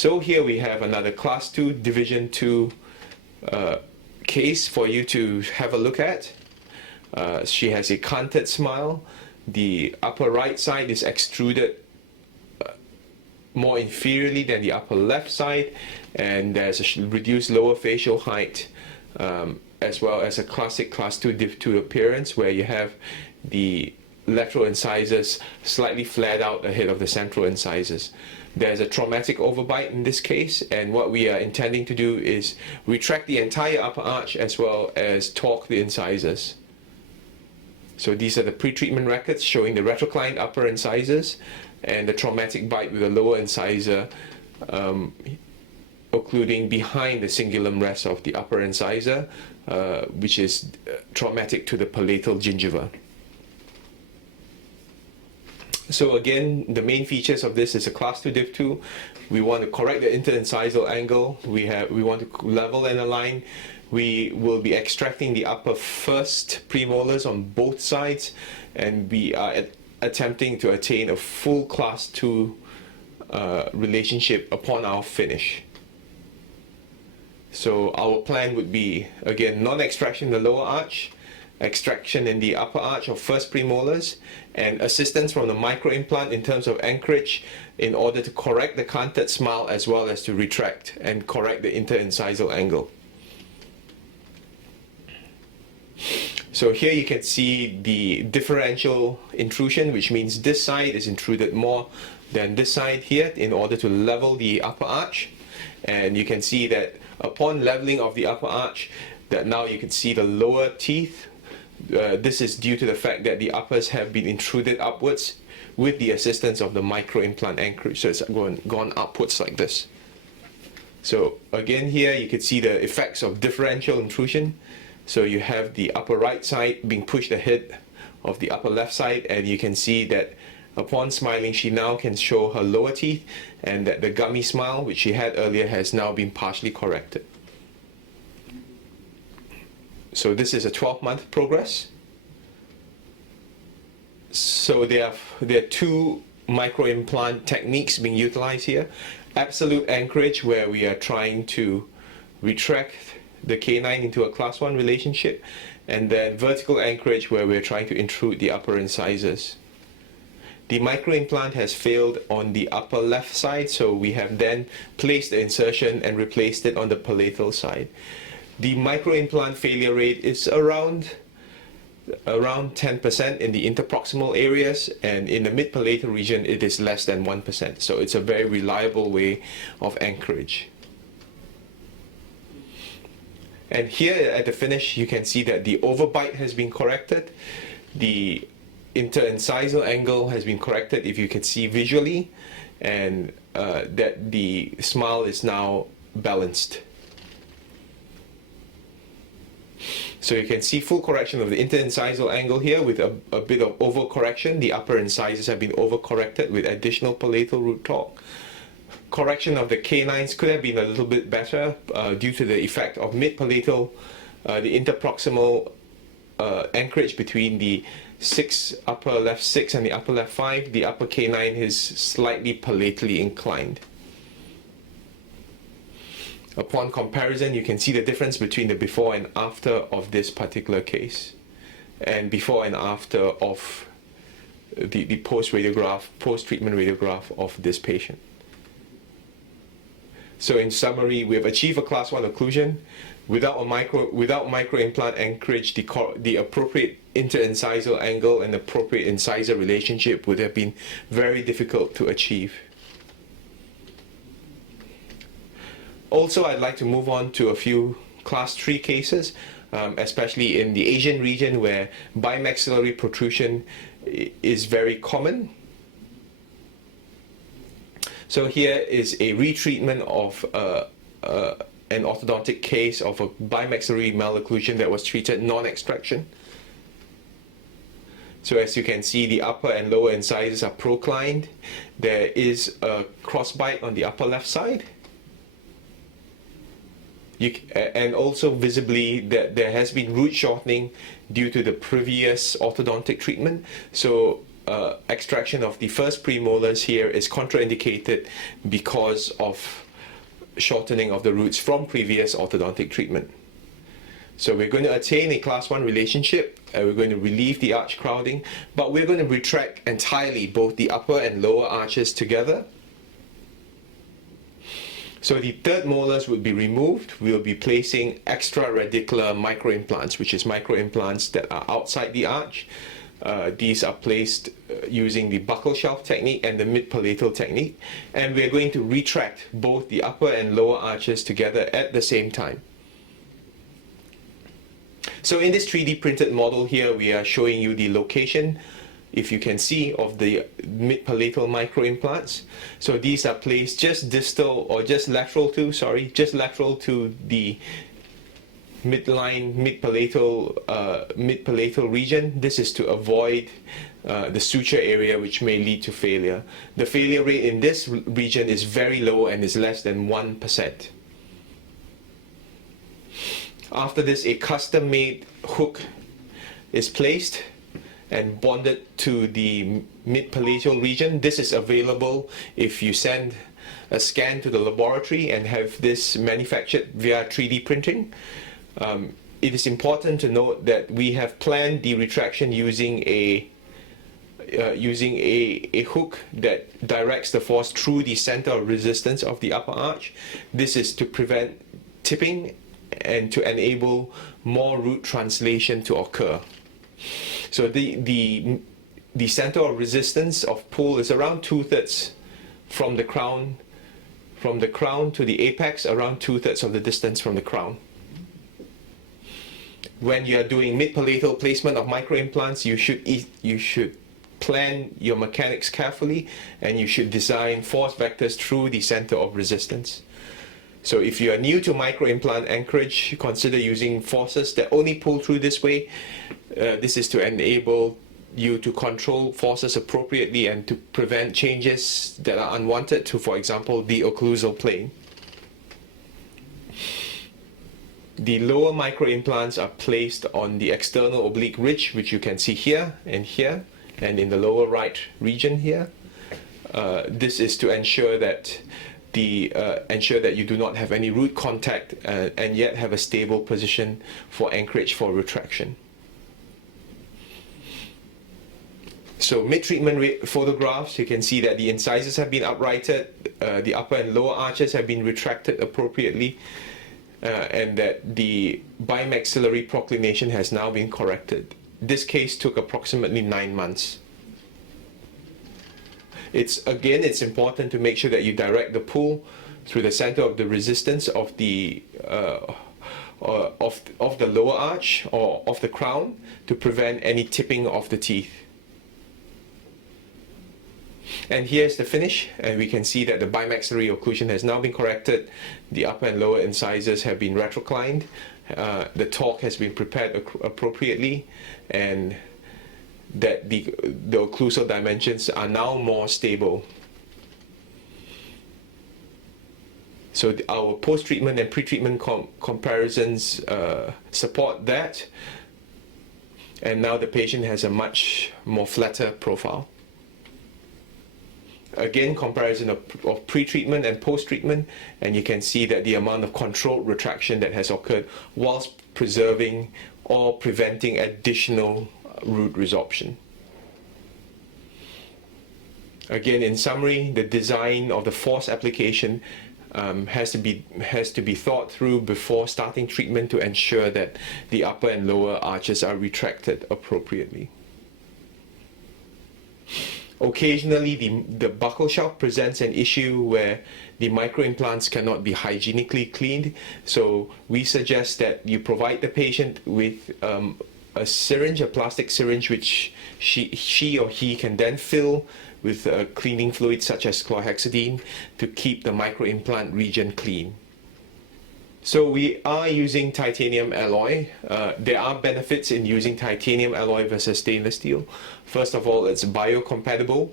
So here we have another Class 2 Division 2 case for you to have a look at. She has a canted smile. The upper right side is extruded more inferiorly than the upper left side, and there's a reduced lower facial height, as well as a classic Class 2 Div 2 appearance where you have the lateral incisors slightly flared out ahead of the central incisors. There's a traumatic overbite in this case, and what we are intending to do is retract the entire upper arch as well as torque the incisors. So these are the pre-treatment records showing the retroclined upper incisors and the traumatic bite with the lower incisor occluding behind the cingulum rest of the upper incisor, which is traumatic to the palatal gingiva. So again, the main features of this is a Class 2 Div 2. We want to correct the interincisal angle. We want to level and align. We will be extracting the upper first premolars on both sides, and we are attempting to attain a full Class 2 relationship upon our finish. So our plan would be, again, non-extraction in the lower arch, extraction in the upper arch of first premolars, and assistance from the microimplant in terms of anchorage in order to correct the canted smile as well as to retract and correct the interincisal angle. So here you can see the differential intrusion, which means this side is intruded more than this side here in order to level the upper arch. And you can see that upon leveling of the upper arch, that now you can see the lower teeth. This is due to the fact that the uppers have been intruded upwards with the assistance of the microimplant anchorage. So it's gone upwards like this. So again here you can see the effects of differential intrusion. So you have the upper right side being pushed ahead of the upper left side, and you can see that upon smiling she now can show her lower teeth, and that the gummy smile which she had earlier has now been partially corrected. So this is a 12-month progress. So there are two microimplant techniques being utilized here. Absolute anchorage, where we are trying to retract the canine into a Class 1 relationship, and then vertical anchorage, where we're trying to intrude the upper incisors. The microimplant has failed on the upper left side, so we have then placed the insertion and replaced it on the palatal side. The microimplant failure rate is around 10% in the interproximal areas, and in the mid-palatal region it is less than 1%. So it's a very reliable way of anchorage. And here at the finish you can see that the overbite has been corrected. The interincisal angle has been corrected, if you can see visually, and that the smile is now balanced. So you can see full correction of the interincisal angle here with a bit of overcorrection. The upper incisors have been overcorrected with additional palatal root torque. Correction of the canines could have been a little bit better due to the effect of mid-palatal, the interproximal anchorage between the upper left 6 and the upper left 5. The upper canine is slightly palatally inclined. Upon comparison, you can see the difference between the before and after of this particular case, and before and after of the post-treatment radiograph of this patient. So in summary, we have achieved a Class 1 occlusion. Without microimplant anchorage, the appropriate interincisal angle and appropriate incisor relationship would have been very difficult to achieve. Also, I'd like to move on to a few Class 3 cases, especially in the Asian region where bimaxillary protrusion is very common. So here is a retreatment of an orthodontic case of a bimaxillary malocclusion that was treated non-extraction. So as you can see, the upper and lower incisors are proclined. There is a crossbite on the upper left side. And also visibly that there has been root shortening due to the previous orthodontic treatment. So extraction of the first premolars here is contraindicated because of shortening of the roots from previous orthodontic treatment. So we're going to attain a class 1 relationship, and we're going to relieve the arch crowding, but we're going to retract entirely both the upper and lower arches together. So the third molars will be removed. We'll be placing extra-radicular microimplants, which is microimplants that are outside the arch. These are placed using the buccal shelf technique and the mid-palatal technique, and we're going to retract both the upper and lower arches together at the same time. So in this 3D printed model here, we are showing you the location, if you can see, of the mid-palatal microimplants. So these are placed just distal, or just lateral to the midline, mid-palatal region. This is to avoid the suture area, which may lead to failure. The failure rate in this region is very low and is less than 1%. After this, a custom-made hook is placed and bonded to the mid-palatal region. This is available if you send a scan to the laboratory and have this manufactured via 3D printing. It is important to note that we have planned the retraction using a hook that directs the force through the center of resistance of the upper arch. This is to prevent tipping and to enable more root translation to occur. So the center of resistance of pull is around 2/3 from the crown to the apex, around 2/3 of the distance from the crown. When you are doing mid-palatal placement of microimplants, you should plan your mechanics carefully, and you should design force vectors through the center of resistance. So if you are new to microimplant anchorage, consider using forces that only pull through this way. This is to enable you to control forces appropriately and to prevent changes that are unwanted to, for example, the occlusal plane. The lower microimplants are placed on the external oblique ridge, which you can see here, and in the lower right region here. This is to ensure that you do not have any root contact and yet have a stable position for anchorage for retraction. So mid-treatment photographs, you can see that the incisors have been uprighted, the upper and lower arches have been retracted appropriately, and that the bimaxillary proclination has now been corrected. This case took approximately 9 months. It's important to make sure that you direct the pull through the center of the resistance of the lower arch or of the crown to prevent any tipping of the teeth. And here's the finish, and we can see that the bimaxillary occlusion has now been corrected. The upper and lower incisors have been retroclined. The torque has been prepared appropriately, and that the occlusal dimensions are now more stable. So our post-treatment and pre-treatment comparisons support that, and now the patient has a much more flatter profile. Again, comparison of pre-treatment and post-treatment, and you can see that the amount of controlled retraction that has occurred whilst preserving or preventing additional root resorption. Again, in summary, the design of the force application has to be thought through before starting treatment to ensure that the upper and lower arches are retracted appropriately. Occasionally, the buccal shelf presents an issue where the microimplants cannot be hygienically cleaned, so we suggest that you provide the patient with a syringe, a plastic syringe, which she or he can then fill with cleaning fluid such as chlorhexidine to keep the microimplant region clean. So we are using titanium alloy. There are benefits in using titanium alloy versus stainless steel. First of all, it's biocompatible.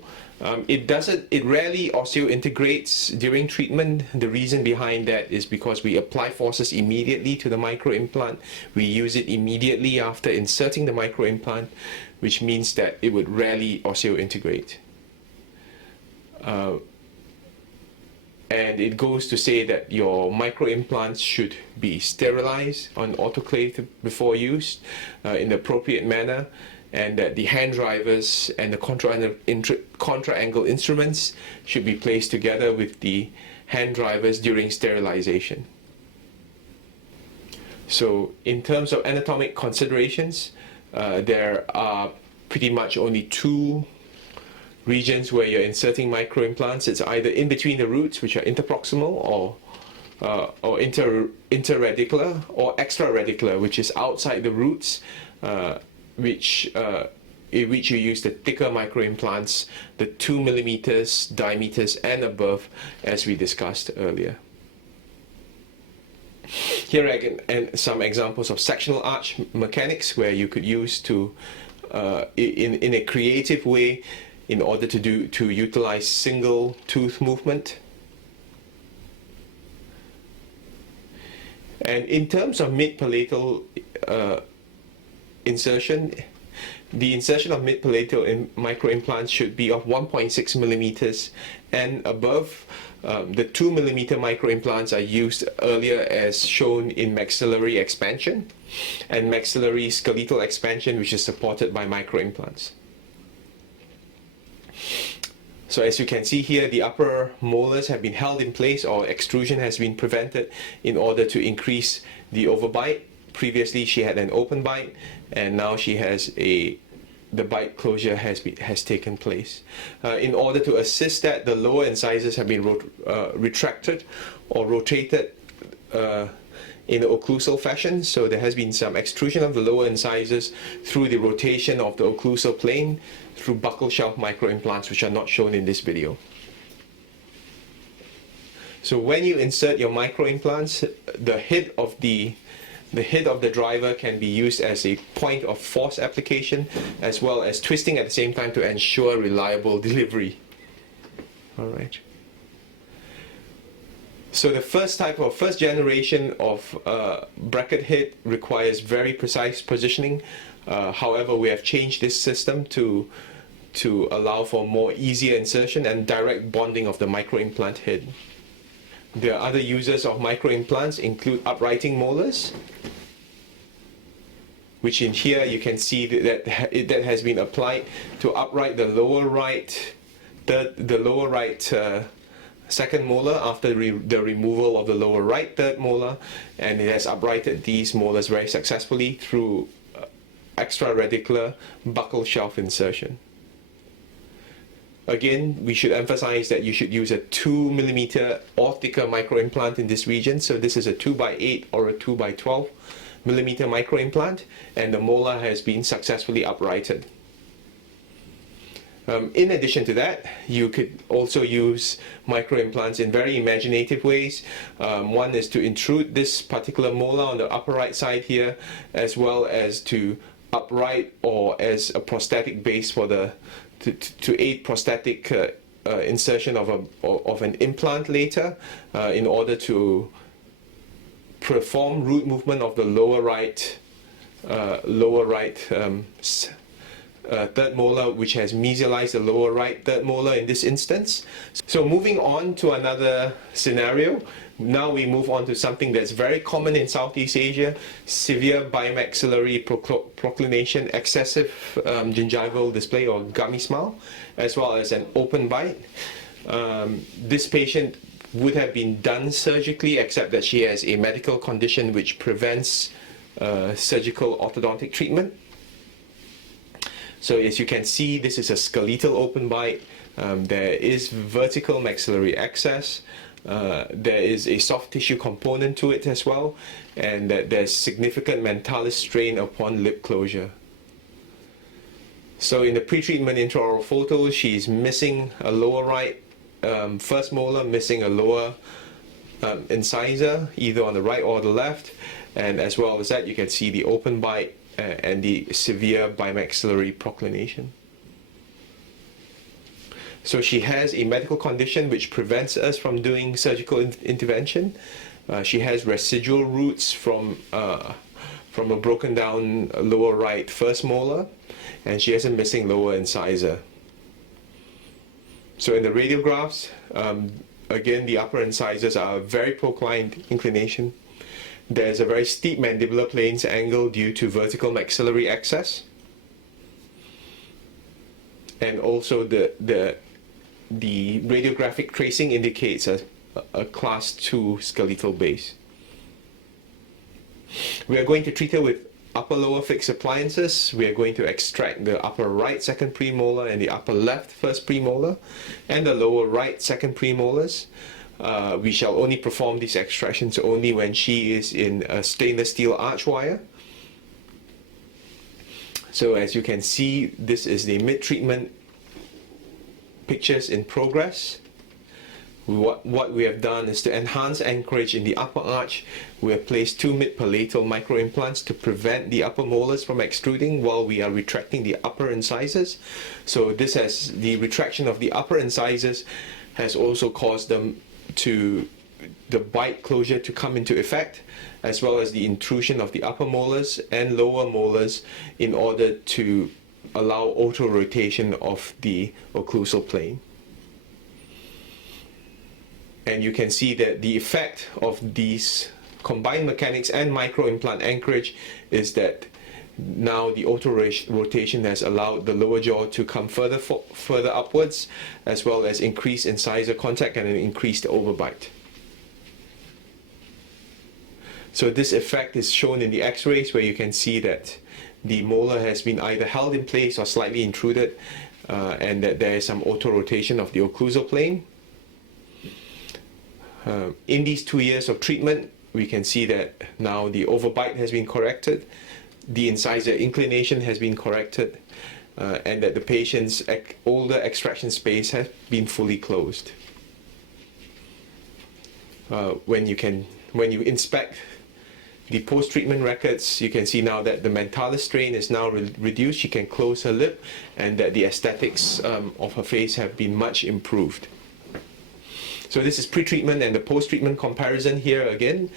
It rarely osseointegrates during treatment. The reason behind that is because we apply forces immediately to the microimplant. We use it immediately after inserting the microimplant, which means that it would rarely osseointegrate. and it goes to say that your microimplants should be sterilized on autoclave before use in the appropriate manner, and that the hand drivers and the contra-angle instruments should be placed together with the hand drivers during sterilization. So in terms of anatomic considerations, there are pretty much only two regions where you're inserting microimplants. It's either in between the roots, which are interproximal, or interradicular, or extraradicular, which is outside the roots, in which you use the thicker microimplants, the 2 millimeters diameters and above, as we discussed earlier. Here again, and some examples of sectional arch mechanics where you could use to, in a creative way, in order to utilize single tooth movement. And in terms of mid-palatal insertion, the insertion of mid-palatal microimplants should be of 1.6 millimeters and above. The 2 millimeter microimplants are used earlier as shown in maxillary expansion and maxillary skeletal expansion, which is supported by microimplants. So as you can see here, the upper molars have been held in place, or extrusion has been prevented in order to increase the overbite. Previously she had an open bite, and now she has the bite closure has taken place. In order to assist that, the lower incisors have been retracted or rotated in an occlusal fashion. So there has been some extrusion of the lower incisors through the rotation of the occlusal plane through buccal shelf microimplants, which are not shown in this video. So when you insert your microimplants, the head of the driver can be used as a point of force application, as well as twisting at the same time to ensure reliable delivery. All right. So the first generation of bracket head requires very precise positioning. However, we have changed this system to allow for more easier insertion and direct bonding of the microimplant head. The other uses of microimplants include uprighting molars, which in here you can see that has been applied to upright the lower right, second molar after the removal of the lower right third molar, and it has uprighted these molars very successfully through extraradicular buccal shelf insertion. Again, we should emphasize that you should use a 2 millimeter or thicker microimplant in this region. So this is a 2x8 or a 2x12 millimeter microimplant, and the molar has been successfully uprighted. In addition to that, you could also use microimplants in very imaginative ways. One is to intrude this particular molar on the upper right side here, as well as to upright or as a prosthetic base for the to aid prosthetic insertion of an implant later, in order to perform root movement of the lower right third molar, which has mesialized the lower right third molar in this instance. So moving on to another scenario, now we move on to something that's very common in Southeast Asia: severe bimaxillary proclination, excessive gingival display or gummy smile, as well as an open bite. This patient would have been done surgically, except that she has a medical condition which prevents surgical orthodontic treatment. So as you can see, this is a skeletal open bite. There is vertical maxillary access. There is a soft tissue component to it as well, and there's significant mentalis strain upon lip closure. So in the pre-treatment intraoral photo, she's missing a lower right first molar, missing a lower incisor, either on the right or the left, and as well as that, you can see the open bite and the severe bimaxillary proclination. So she has a medical condition which prevents us from doing surgical intervention. She has residual roots from a broken down lower right first molar, and she has a missing lower incisor. So in the radiographs, again, the upper incisors are a very proclined inclination. There's a very steep mandibular planes angle due to vertical maxillary excess. And also the radiographic tracing indicates a class 2 skeletal base. We are going to treat her with upper lower fixed appliances. We are going to extract the upper right second premolar and the upper left first premolar and the lower right second premolars. We shall only perform these extractions only when she is in a stainless steel arch wire. So as you can see, this is the mid-treatment pictures in progress. What we have done is to enhance anchorage in the upper arch. We have placed 2 mid-palatal microimplants to prevent the upper molars from extruding while we are retracting the upper incisors. So this has the retraction of the upper incisors has also caused them to the bite closure to come into effect, as well as the intrusion of the upper molars and lower molars in order to allow auto-rotation of the occlusal plane. And you can see that the effect of these combined mechanics and microimplant anchorage is that now the auto-rotation has allowed the lower jaw to come further upwards, as well as increased incisor contact and an increased overbite. So this effect is shown in the x-rays, where you can see that the molar has been either held in place or slightly intruded, and that there is some auto-rotation of the occlusal plane. In these 2 years of treatment, we can see that now the overbite has been corrected, the incisor inclination has been corrected, and that the patient's older extraction space has been fully closed. When you inspect the post-treatment records, you can see now that the mentalis strain is now reduced. She can close her lip, and that the aesthetics of her face have been much improved. So this is pre-treatment and the post-treatment comparison here again.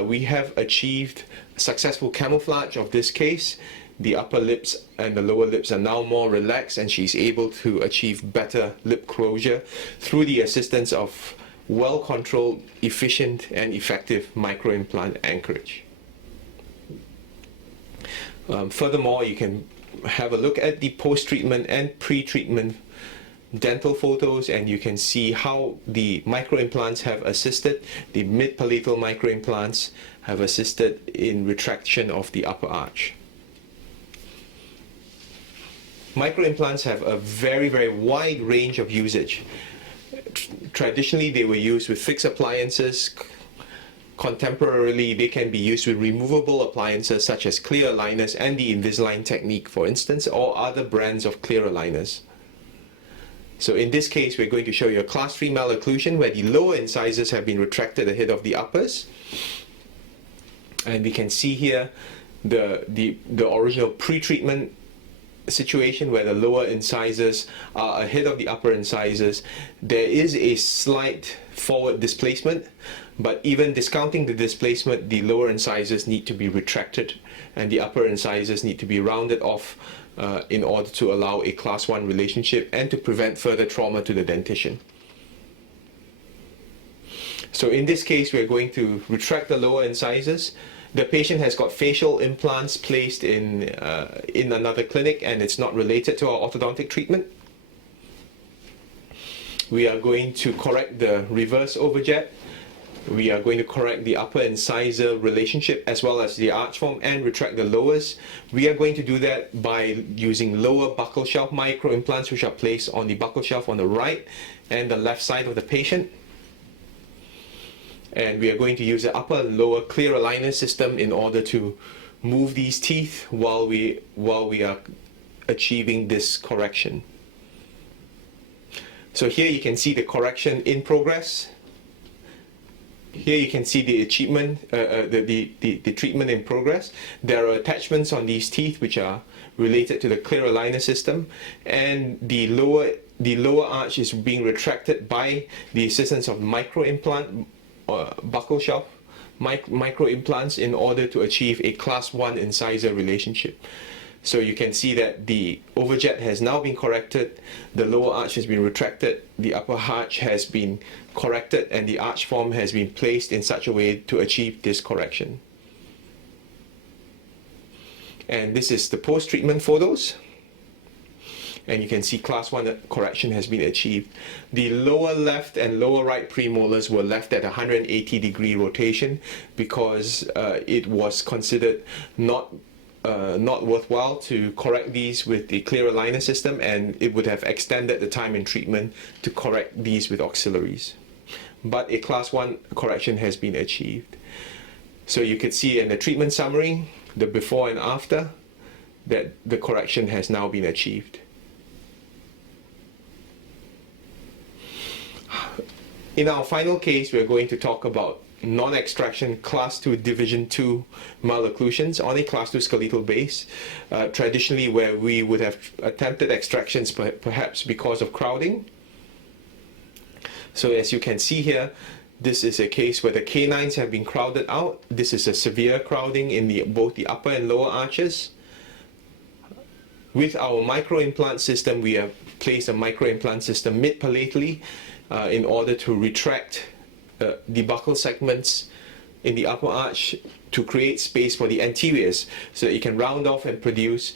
We have achieved successful camouflage of this case. The upper lips and the lower lips are now more relaxed, and she's able to achieve better lip closure through the assistance of well-controlled, efficient and effective microimplant anchorage. Furthermore, you can have a look at the post-treatment and pre-treatment dental photos, and you can see how the microimplants have assisted. The mid-palatal microimplants have assisted in retraction of the upper arch. Microimplants have a very, very wide range of usage. Traditionally, they were used with fixed appliances. Contemporarily, they can be used with removable appliances such as clear aligners and the Invisalign technique, for instance, or other brands of clear aligners. So in this case, we're going to show you a class 3 malocclusion where the lower incisors have been retracted ahead of the uppers. And we can see here the original pre-treatment situation where the lower incisors are ahead of the upper incisors. There is a slight forward displacement, but even discounting the displacement, the lower incisors need to be retracted and the upper incisors need to be rounded off in order to allow a class 1 relationship and to prevent further trauma to the dentition. So in this case, we're going to retract the lower incisors. The patient has got facial implants placed in another clinic, and it's not related to our orthodontic treatment. We are going to correct the reverse overjet. We are going to correct the upper incisor relationship as well as the arch form and retract the lowers. We are going to do that by using lower buccal shelf microimplants, which are placed on the buccal shelf on the right and the left side of the patient. And we are going to use the upper and lower clear aligner system in order to move these teeth while we are achieving this correction. So here you can see the correction in progress. Here you can see the achievement, the treatment in progress. There are attachments on these teeth which are related to the clear aligner system, and the lower arch is being retracted by the assistance of microimplant buccal shelf microimplants in order to achieve a class 1 incisor relationship. So you can see that the overjet has now been corrected, the lower arch has been retracted, the upper arch has been corrected, and the arch form has been placed in such a way to achieve this correction. And this is the post-treatment photos. And you can see class 1 correction has been achieved. The lower left and lower right premolars were left at 180-degree rotation because it was considered not worthwhile to correct these with the clear aligner system, and it would have extended the time in treatment to correct these with auxiliaries. But a class 1 correction has been achieved. So you could see in the treatment summary, the before and after, that the correction has now been achieved. In our final case, we're going to talk about non-extraction class 2 division 2 malocclusions on a class 2 skeletal base, traditionally where we would have attempted extractions perhaps because of crowding. So as you can see here, this is a case where the canines have been crowded out. This is a severe crowding in both the upper and lower arches. With our microimplant system, we have placed a microimplant system mid-palatally in order to retract the buccal segments in the upper arch to create space for the anteriors so that you can round off and produce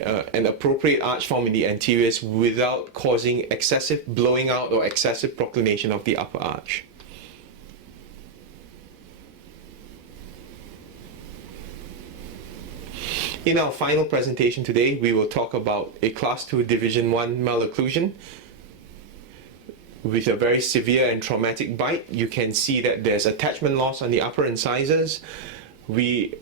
an appropriate arch form in the anteriors without causing excessive blowing out or excessive proclination of the upper arch. In our final presentation today, we will talk about a class 2 division 1 malocclusion with a very severe and traumatic bite. You can see that there's attachment loss on the upper incisors. We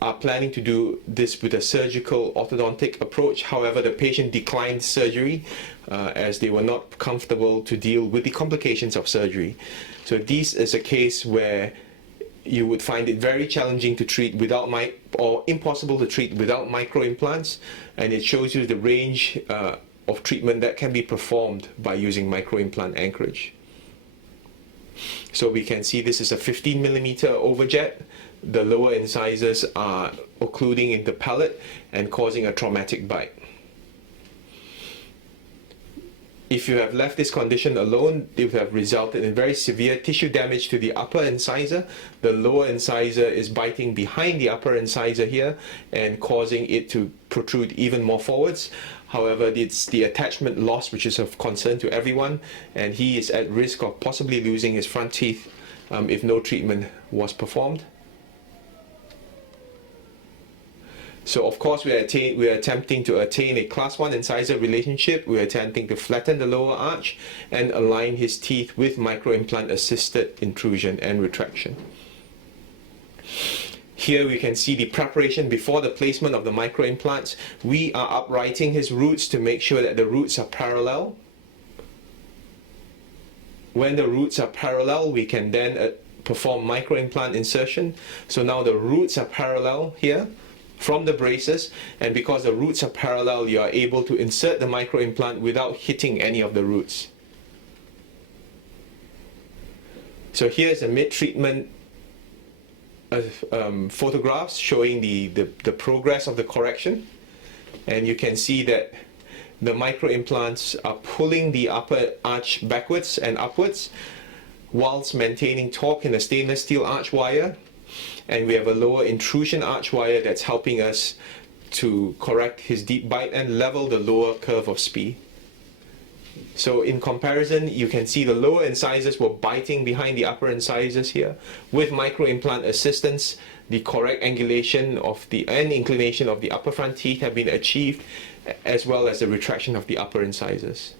are planning to do this with a surgical orthodontic approach. However, the patient declined surgery as they were not comfortable to deal with the complications of surgery. So this is a case where you would find it very challenging to treat without or impossible to treat without microimplants, and it shows you the range of treatment that can be performed by using microimplant anchorage. So we can see this is a 15mm overjet. The lower incisors are occluding in the palate and causing a traumatic bite. If you have left this condition alone, it would have resulted in very severe tissue damage to the upper incisor. The lower incisor is biting behind the upper incisor here and causing it to protrude even more forwards. However, it's the attachment loss which is of concern to everyone, and he is at risk of possibly losing his front teeth if no treatment was performed. So of course we are attempting to attain a class 1 incisor relationship. We are attempting to flatten the lower arch and align his teeth with microimplant assisted intrusion and retraction. Here we can see the preparation before the placement of the microimplants. We are uprighting his roots to make sure that the roots are parallel. When the roots are parallel, we can then perform microimplant insertion. So now the roots are parallel here from the braces, and because the roots are parallel, you are able to insert the microimplant without hitting any of the roots. So here's a mid-treatment photographs showing the progress of the correction, and you can see that the microimplants are pulling the upper arch backwards and upwards whilst maintaining torque in the stainless steel arch wire. And we have a lower intrusion arch wire that's helping us to correct his deep bite and level the lower curve of spee. So in comparison, you can see the lower incisors were biting behind the upper incisors here. With microimplant assistance, the correct angulation of and inclination of the upper front teeth have been achieved, as well as the retraction of the upper incisors.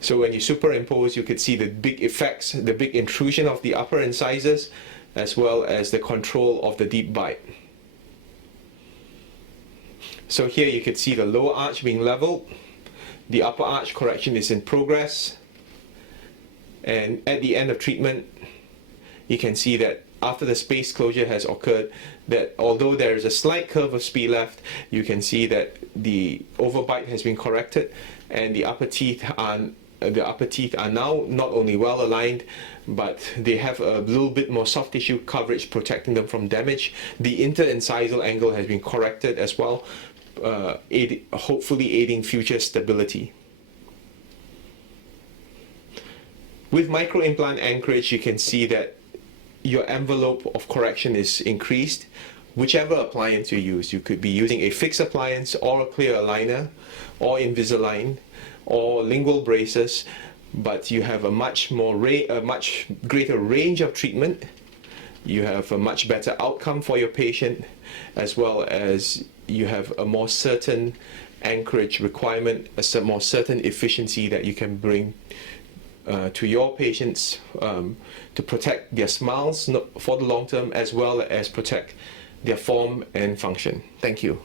So when you superimpose, you could see the big effects, the big intrusion of the upper incisors, as well as the control of the deep bite. So here you could see the lower arch being leveled, the upper arch correction is in progress, and at the end of treatment, you can see that after the space closure has occurred, that although there is a slight curve of spee left, you can see that the overbite has been corrected and the upper teeth are the upper teeth are now not only well aligned, but they have a little bit more soft tissue coverage protecting them from damage. The interincisal angle has been corrected as well, hopefully aiding future stability. With microimplant anchorage, you can see that your envelope of correction is increased. Whichever appliance you use, you could be using a fixed appliance or a clear aligner or Invisalign or lingual braces, but you have a much greater range of treatment. You have a much better outcome for your patient, as well as you have a more certain anchorage requirement, a more certain efficiency that you can bring to your patients to protect their smiles for the long term, as well as protect their form and function. Thank you.